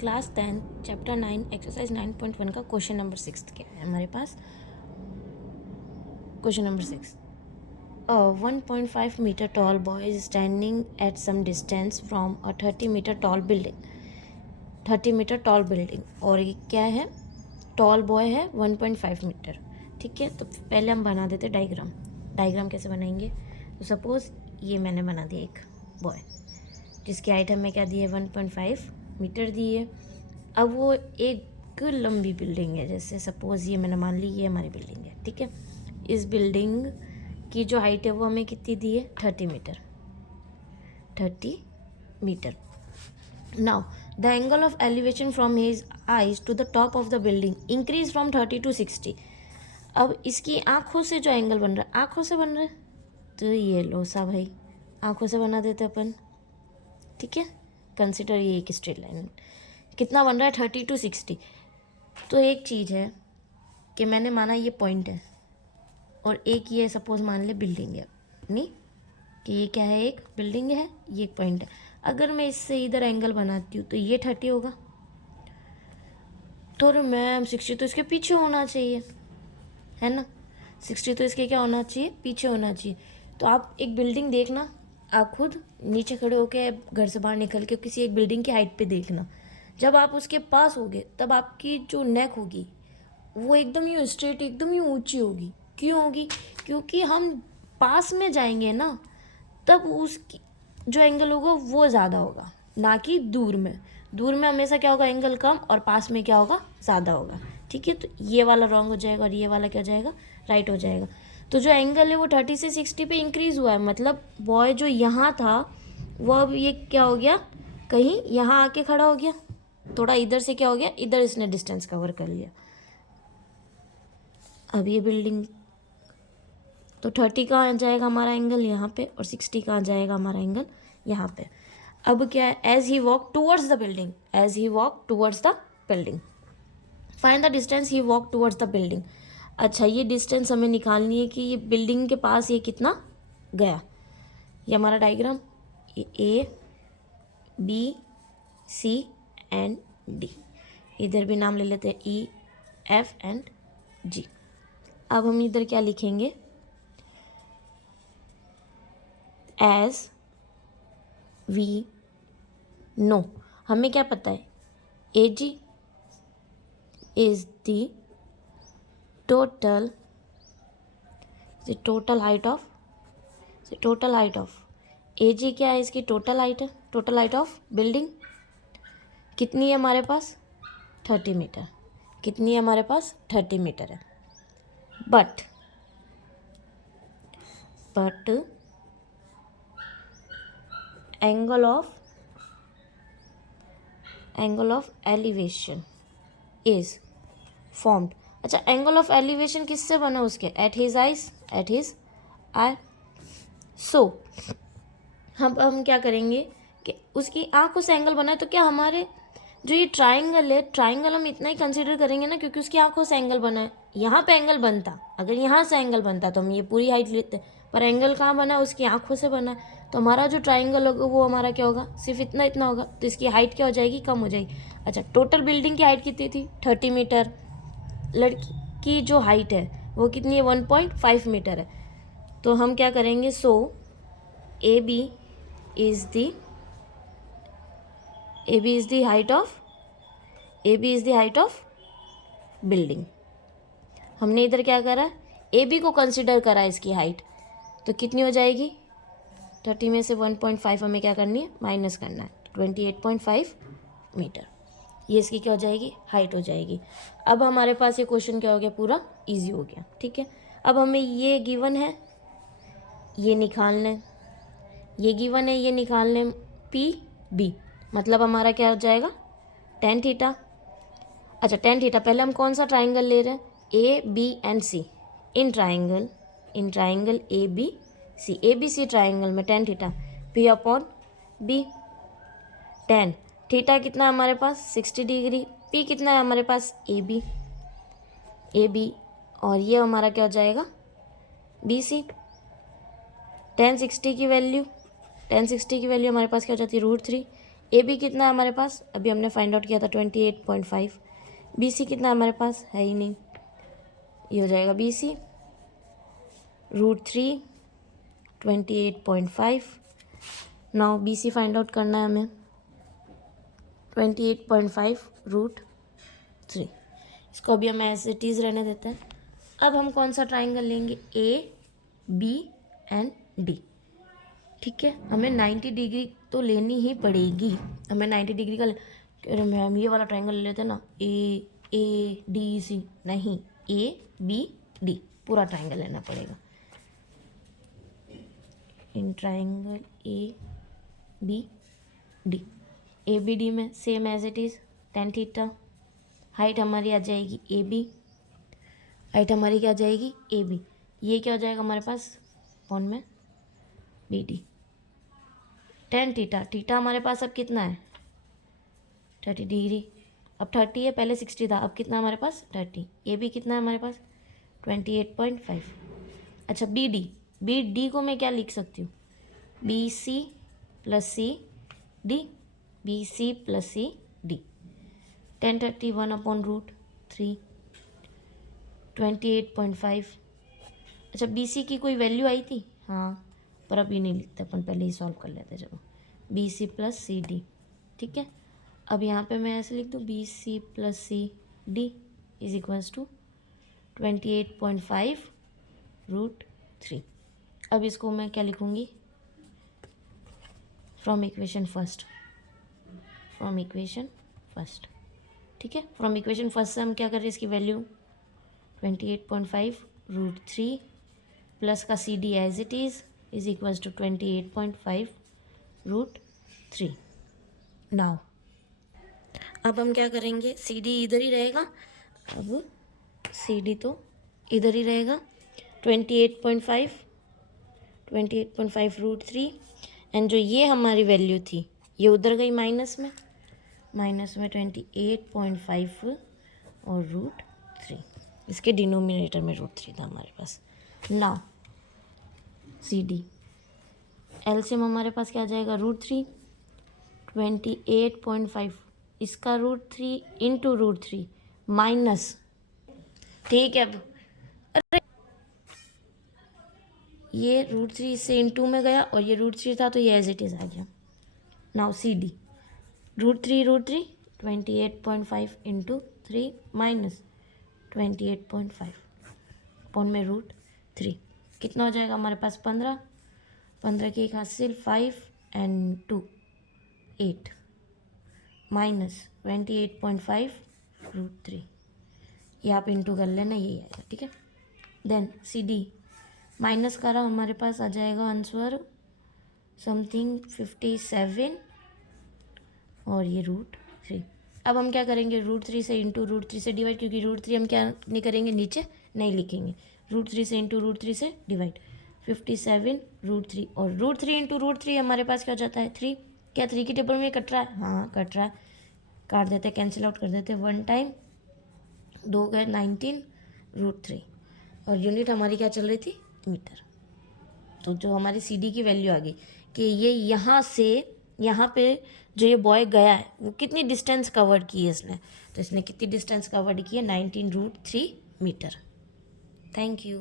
Class 10 chapter 9 exercise 9.1 का question number 6 क्या है हमारे पास। Question number 6, 1.5 metre tall boy is standing at some distance from a 30 metre tall building. 30 metre tall building और ये क्या है, टॉल बॉय है 1.5 मीटर। ठीक है, तो पहले हम बना देते डायग्राम। डायग्राम कैसे बनाएंगे, तो सपोज़ ये मैंने बना दिया एक बॉय जिसकी हाइट हमें क्या दी है 1.5 मीटर दी है। अब वो एक लंबी बिल्डिंग है, जैसे सपोज़ ये मैंने मान ली ये हमारी बिल्डिंग है। ठीक है, इस बिल्डिंग की जो हाइट है वो हमें कितनी दी है 30 metre. 30 metre. Now the angle of elevation from his eyes to the top of the building increase from 30 to 60। अब इसकी आँखों से जो एंगल बन रहा है, आँखों से बन रहा है, तो ये लो सा भाई आँखों से बना देते अपन। ठीक है, कंसिडर ये एक स्ट्रेट लाइन कितना बन रहा है 30 to 60। तो एक चीज़ है कि मैंने माना ये पॉइंट है और एक ये सपोज मान ले बिल्डिंग है, नहीं कि ये क्या है, एक बिल्डिंग है, ये एक पॉइंट है। अगर मैं इससे इधर एंगल बनाती हूँ तो ये 30 होगा, तो मैम 60 तो इसके पीछे होना चाहिए, है ना। 60 तो इसके क्या होना चाहिए, पीछे होना चाहिए। तो आप एक बिल्डिंग देखना, आप खुद नीचे खड़े होके घर से बाहर निकल के किसी एक बिल्डिंग की हाइट पे देखना, जब आप उसके पास होगे तब आपकी जो नेक होगी वो एकदम यूँ स्ट्रेट, एकदम यूँ ऊंची होगी। क्यों होगी, क्योंकि हम पास में जाएंगे ना, तब उसकी जो एंगल होगा वो ज़्यादा होगा, ना कि दूर में। दूर में हमेशा क्या होगा, एंगल कम, और पास में क्या होगा, ज़्यादा होगा। ठीक है, तो ये वाला रॉन्ग हो जाएगा और ये वाला क्या हो जाएगा, राइट हो जाएगा। तो जो एंगल है वो 30 से 60 पे इंक्रीज़ हुआ है, मतलब बॉय जो यहाँ था वो अब ये क्या हो गया, कहीं यहाँ आके खड़ा हो गया, थोड़ा इधर से क्या हो गया, इधर इसने डिस्टेंस कवर कर लिया। अब ये बिल्डिंग तो 30 का आ जाएगा हमारा एंगल यहाँ पे, और 60 का आ जाएगा हमारा एंगल यहाँ पे। अब क्या है, as he walk towards the building, as he walk towards the building, find the distance he walk towards the building. अच्छा, ये डिस्टेंस हमें निकालनी है कि ये बिल्डिंग के पास ये कितना गया। ये हमारा डायग्राम, ये A B C and D, इधर भी नाम ले लेते हैं ई एफ एंड जी। अब हम इधर क्या लिखेंगे, एज वी नो, हमें क्या पता है, A G is the total height of, total height of A G क्या है, इसकी टोटल हाइट है, टोटल हाइट ऑफ बिल्डिंग कितनी है हमारे पास 30 मीटर। कितनी है हमारे पास 30 मीटर है। But angle of elevation is formed. अच्छा, एंगल ऑफ एलिवेशन किससे बना, उसके at his eyes, at his eye. So हम क्या करेंगे कि उसकी आँखों से एंगल बना है, तो क्या हमारे जो ये ट्राइंगल है, ट्राइंगल हम इतना ही कंसीडर करेंगे ना, क्योंकि उसकी आँखों से एंगल बना है। यहाँ पे एंगल बनता, अगर यहाँ से एंगल बनता तो हम ये पूरी हाइट लेते, पर एंगल कहाँ बना है, उसकी आँखों से बना है। तो हमारा जो ट्राइंगल होगा वो हमारा क्या होगा, सिर्फ इतना इतना होगा, तो इसकी हाइट क्या हो जाएगी, कम हो जाएगी। अच्छा, टोटल बिल्डिंग की हाइट कितनी थी 30 मीटर, लड़की की जो हाइट है वो कितनी है 1.5 मीटर है। तो हम क्या करेंगे, so A B is the height of building. हमने इधर क्या करा, ए बी को कंसिडर करा इसकी हाइट, तो कितनी हो जाएगी 30 में से 1.5 हमें क्या करनी है, माइनस करना है, 28.5 मीटर। ये इसकी क्या हो जाएगी, हाइट हो जाएगी। अब हमारे पास ये क्वेश्चन क्या हो गया, पूरा इजी हो गया। ठीक है, अब हमें ये गिवन है, ये निकालना है, ये गिवन है, ये निकालने पी बी, मतलब हमारा क्या हो जाएगा tan थीटा। अच्छा, tan थीटा, पहले हम कौन सा ट्राइंगल ले रहे हैं, A B and C. In triangle A B C triangle में tan theta P upon B. tan theta कितना है हमारे पास 60 डिग्री, पी कितना है हमारे पास ए बी, और ये हमारा क्या हो जाएगा बी सी। tan 60 की वैल्यू हमारे पास क्या हो जाती है √3। ए बी कितना है हमारे पास, अभी हमने फाइंड आउट किया था 28.5। बी सी कितना हमारे पास है ही नहीं, ये हो जाएगा B C √3 28.5। Now B C find out करना है हमें, 28.5 √3। इसको अभी हम एज इट इज़ रहने देते हैं। अब हम कौन सा ट्राइंगल लेंगे, ए बी एंड डी। ठीक है, हमें 90 डिग्री तो लेनी ही पड़ेगी, हमें 90 डिग्री का अरे मैम ये वाला ट्राइंगल ले लेते ना, ए डी सी, नहीं, ए बी डी पूरा ट्राइंगल लेना पड़ेगा। In triangle A B D, A B D में same as it is tan theta. Height हमारी आ जाएगी ए बी, हाइट हमारी क्या आ जाएगी ए बी। ये क्या हो जाएगा हमारे पास कौन में, B D. tan theta, theta हमारे पास अब कितना है 30 डिग्री, अब 30 है, पहले 60 था, अब कितना हमारे पास 30। ए बी कितना है हमारे पास 28.5। अच्छा बी डी को मैं क्या लिख सकती हूँ, B C plus C D, B C plus C D. 1031/√3 28.5। अच्छा बी सी की कोई वैल्यू आई थी, हाँ, पर अभी नहीं लिखते अपन, पहले ही सॉल्व कर लेते। चलो B C plus C D, ठीक है। अब यहाँ पे मैं ऐसे लिख दूँ, B C plus C D is equals to 28.5√3। अब इसको मैं क्या लिखूँगी, फ्रॉम इक्वेशन फर्स्ट, ठीक है। फ्रॉम इक्वेशन फर्स्ट से हम क्या कर रहे हैं, इसकी वैल्यू 28.5√3 प्लस का C D as it is equals to 28.5√3। Now अब हम क्या करेंगे, सी डी इधर ही रहेगा, अब सी डी तो इधर ही रहेगा, 28.5√3 एंड जो ये हमारी वैल्यू थी ये उधर गई माइनस में 28.5 और √3, इसके डिनोमिनेटर में √3 था हमारे पास। नाउ सी डी एलसीएम हमारे पास क्या आ जाएगा, √3 28.5, इसका √3 इंटू √3 माइनस, ठीक है। अब अरे ये √3 से इंटू में गया और ये √3 था तो ये एज इट इज़ आ गया। Now C D √3 28.5 into 3 minus 28.5 upon में √3 कितना हो जाएगा हमारे पास 15 के एक हासिल 5 एंड 2 8 माइनस 28.5√3, ये आप इंटू कर लेना, यही आएगा, ठीक है। देन सी डी माइनस करा, हमारे पास आ जाएगा आंसर समथिंग 57 और ये √3। अब हम क्या करेंगे, √3 से इंटू √3 से डिवाइड, क्योंकि √3 हम क्या नहीं करेंगे, नीचे नहीं लिखेंगे, √3 से इंटू √3 से डिवाइड, 57√3 और √3 इंटू √3 हमारे पास क्या हो जाता है 3। क्या 3 की टेबल में कट रहा है, हाँ कट रहा है, काट देते, कैंसिल आउट कर देते, 1 टाइम 2 गए 19√3 और यूनिट हमारी क्या चल रही थी मीटर। तो जो हमारी सी डी की वैल्यू आ गई कि ये यहाँ से यहाँ पे जो ये बॉय गया है वो कितनी डिस्टेंस कवर्ड की है इसने, तो इसने कितनी डिस्टेंस कवर्ड की है 19√3 मीटर। Thank you.